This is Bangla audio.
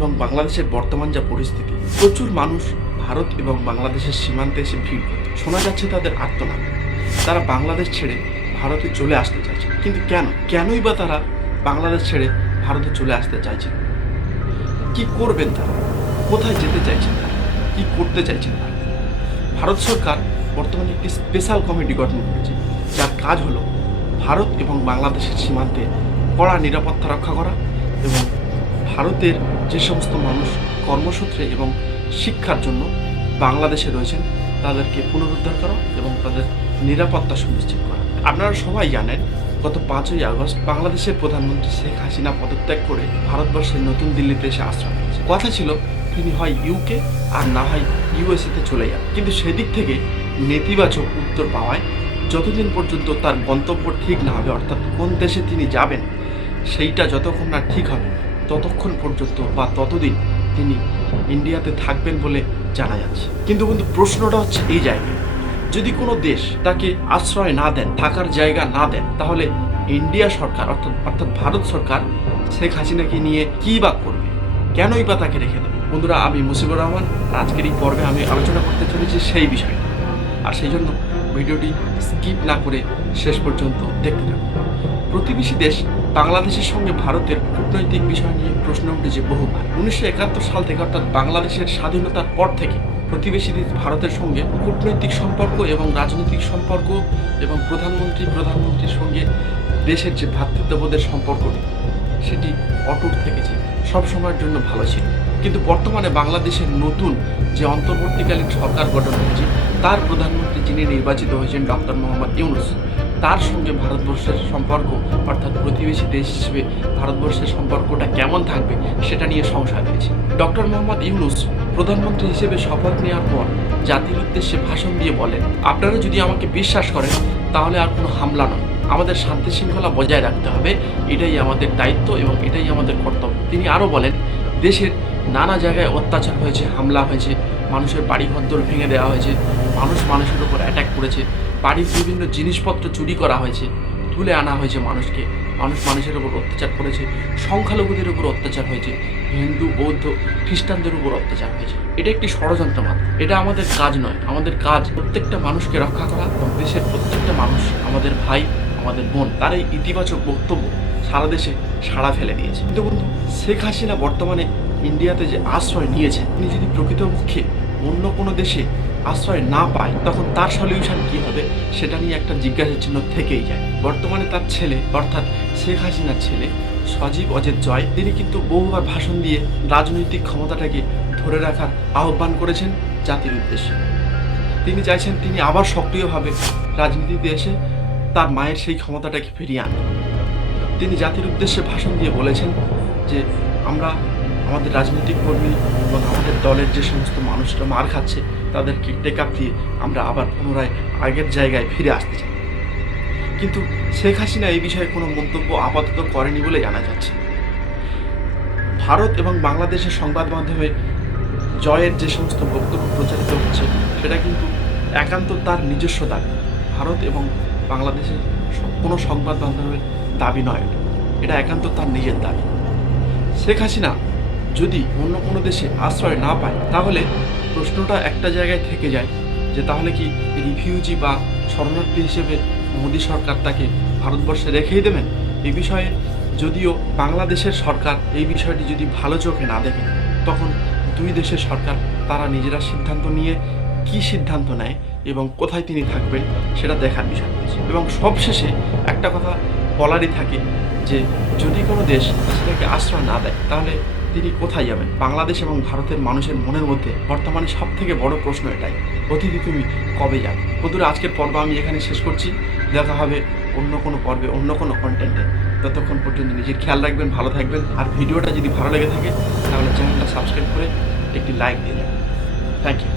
এবং বাংলাদেশের বর্তমান যা পরিস্থিতি, প্রচুর মানুষ ভারত এবং বাংলাদেশের সীমান্তে এসে ভিড় করে। শোনা যাচ্ছে তাদের আর্তনাদ, তারা বাংলাদেশ ছেড়ে ভারতে চলে আসতে চাইছে। কিন্তু কেনই বা তারা বাংলাদেশ ছেড়ে ভারতে চলে আসতে চাইছে? কি করবেন তারা? কোথায় যেতে চাইছেন তারা? কি করতে চাইছেন তারা? ভারত সরকার বর্তমানে একটি স্পেশাল কমিটি গঠন করেছে, যার কাজ হলো ভারত এবং বাংলাদেশের সীমান্তে কড়া নিরাপত্তা রক্ষা করা এবং ভারতের যে সমস্ত মানুষ কর্মসূত্রে এবং শিক্ষার জন্য বাংলাদেশে রয়েছেন তাদেরকে পুনরুদ্ধার করা এবং তাদের নিরাপত্তা সুনিশ্চিত করা। আপনারা সবাই জানেন, গত 5ই আগস্ট বাংলাদেশের প্রধানমন্ত্রী শেখ হাসিনা পদত্যাগ করে ভারতবর্ষের নতুন দিল্লিতে এসে আশ্রয় নিয়েছে। কথা ছিল তিনি হয় ইউকে আর না হয় ইউএসএতে চলে যান, কিন্তু সেদিক থেকে নেতিবাচক উত্তর পাওয়ায় যতদিন পর্যন্ত তার গন্তব্য ঠিক না হবে, অর্থাৎ কোন দেশে তিনি যাবেন সেইটা যতক্ষণ না ঠিক হবে ততক্ষণ পর্যন্ত বা ততদিন তিনি ইন্ডিয়াতে থাকবেন বলে জানা যাচ্ছে। কিন্তু প্রশ্নটা হচ্ছে এই জায়গায়, যদি কোনো দেশ তাকে আশ্রয় না দেন, থাকার জায়গা না দেন, তাহলে ইন্ডিয়া সরকার অর্থাৎ ভারত সরকার শেখ হাসিনাকে নিয়ে কী বা করবে? কেনই বা তাকে রেখে দেবে? বন্ধুরা, আমি মুজিবুর রহমান, আজকের এই পর্বে আমি আলোচনা করতে চলেছি সেই বিষয়টা। আর সেই জন্য ভিডিওটি স্কিপ না করে শেষ পর্যন্ত দেখতে থাকুন। প্রতিবেশী দেশ বাংলাদেশের সঙ্গে ভারতের কূটনৈতিক বিষয় নিয়ে প্রশ্ন উঠেছে বহুবার। 1971 সাল থেকে, অর্থাৎ বাংলাদেশের স্বাধীনতার পর থেকে প্রতিবেশী দেশ ভারতের সঙ্গে কূটনৈতিক সম্পর্ক এবং রাজনৈতিক সম্পর্ক এবং প্রধানমন্ত্রীর সঙ্গে দেশের যে ভ্রাতৃত্ববোধের সম্পর্কটি সেটি অটুট থেকেছে, সবসময়ের জন্য ভালো ছিল। কিন্তু বর্তমানে বাংলাদেশের নতুন যে অন্তর্বর্তীকালীন সরকার গঠন হয়েছে তার প্রধানমন্ত্রী যিনি নির্বাচিত হয়েছেন ডক্টর মোহাম্মদ ইউনূস, তার সঙ্গে ভারতবর্ষের সম্পর্ক অর্থাৎ প্রতিবেশী দেশ হিসেবে ভারতবর্ষের সম্পর্কটা কেমন থাকবে সেটা নিয়ে সংশয় রয়েছে। ডক্টর মোহাম্মদ ইউনূস প্রধানমন্ত্রী হিসেবে শপথ নেওয়ার পর জাতির উদ্দেশ্যে ভাষণ দিয়ে বলেন, আপনারা যদি আমাকে বিশ্বাস করেন তাহলে আর কোনো হামলা নয়, আমাদের শান্তি শৃঙ্খলা বজায় রাখতে হবে, এটাই আমাদের দায়িত্ব এবং এটাই আমাদের কর্তব্য। তিনি আরও বলেন, দেশের নানা জায়গায় অত্যাচার হয়েছে, হামলা হয়েছে, মানুষের বাড়িঘর ভেঙে দেওয়া হয়েছে, মানুষের উপর অ্যাটাক করেছে, বাড়ির বিভিন্ন জিনিসপত্র চুরি করা হয়েছে, তুলে আনা হয়েছে মানুষের উপর অত্যাচার করেছে, সংখ্যালঘুদের উপর অত্যাচার হয়েছে, হিন্দু বৌদ্ধ খ্রিস্টানদের উপর অত্যাচার হয়েছে। এটা একটি ষড়যন্ত্র মাত্র। এটা আমাদের কাজ নয়। আমাদের কাজ প্রত্যেকটা মানুষকে রক্ষা করা এবং দেশের প্রত্যেকটা মানুষ আমাদের ভাই, আমাদের বোন। তার এই ইতিবাচক বক্তব্য সারা দেশে সাড়া ফেলে দিয়েছে। কিন্তু বন্ধু, শেখ হাসিনা বর্তমানে ইন্ডিয়াতে যে আশ্রয় নিয়েছেন, তিনি যদি প্রকৃতপক্ষে অন্য কোনো দেশে আশ্রয় না পায় তখন তার সলিউশন কী হবে সেটা নিয়ে একটা জিজ্ঞাসা চিহ্ন থেকেই যায়। বর্তমানে তার ছেলে অর্থাৎ শেখ হাসিনার ছেলে সজীব অজেদ জয়, তিনি কিন্তু বহুবার ভাষণ দিয়ে রাজনৈতিক ক্ষমতাটাকে ধরে রাখার আহ্বান করেছেন জাতির উদ্দেশ্যে। তিনি চাইছেন তিনি আবার সক্রিয়ভাবে রাজনীতিতে এসে তার মায়ের সেই ক্ষমতাটাকে ফিরিয়ে আনেন। তিনি জাতির উদ্দেশ্যে ভাষণ দিয়ে বলেছেন যে আমরা আমাদের রাজনৈতিক কর্মী এবং আমাদের দলের যে সমস্ত মানুষরা মার খাচ্ছে তাদেরকে টেক আপ দিয়ে আমরা আবার পুনরায় আগের জায়গায় ফিরে আসতে চাই। কিন্তু শেখ হাসিনা এই বিষয়ে কোনো মন্তব্য আপাতত করেনি বলে জানা যাচ্ছে। ভারত এবং বাংলাদেশের সংবাদ মাধ্যমে জয়ের যে সমস্ত বক্তব্য প্রচারিত হচ্ছে সেটা কিন্তু একান্ত তার নিজস্ব দাবি। ভারত এবং বাংলাদেশের কোনো সংবাদ মাধ্যমের দাবি নয়, এটা একান্ত তার নিজের দাবি। শেখ হাসিনা যদি অন্য কোনো দেশে আশ্রয় না পায় তাহলে প্রশ্নটা একটা জায়গায় থেকে যায় যে তাহলে কি রিফিউজি বা শরণার্থী হিসেবে মোদী সরকার তাকে ভারতবর্ষে রেখেই দেবেন? এই বিষয়ে যদিও বাংলাদেশের সরকার এই বিষয়টি যদি ভালো চোখে না দেখে, তখন দুই দেশের সরকার তারা নিজেরা সিদ্ধান্ত নিয়ে কি সিদ্ধান্ত নেয় এবং কোথায় তিনি থাকবেন সেটা দেখার বিষয় রয়েছে। এবং সবশেষে একটা কথা বলারই থাকে যে যদি কোনো দেশ সেটাকে আশ্রয় না দেয় তাহলে তিনি কোথায় যাবেন? বাংলাদেশ এবং ভারতের মানুষের মনের মধ্যে বর্তমানে সব থেকে বড় প্রশ্ন এটাই, অতিথি তুমি কবে যাবে? বন্ধুরা, আজকের পর্ব আমি এখানে শেষ করছি। দেখা হবে অন্য কোনো পর্বে, অন্য কোনো কন্টেন্টে। ততক্ষণ পর্যন্ত নিজের খেয়াল রাখবেন, ভালো থাকবেন। আর ভিডিওটা যদি ভালো লেগে থাকে তাহলে চ্যানেলটা সাবস্ক্রাইব করে একটি লাইক দিয়ে দেবেন। Thank you.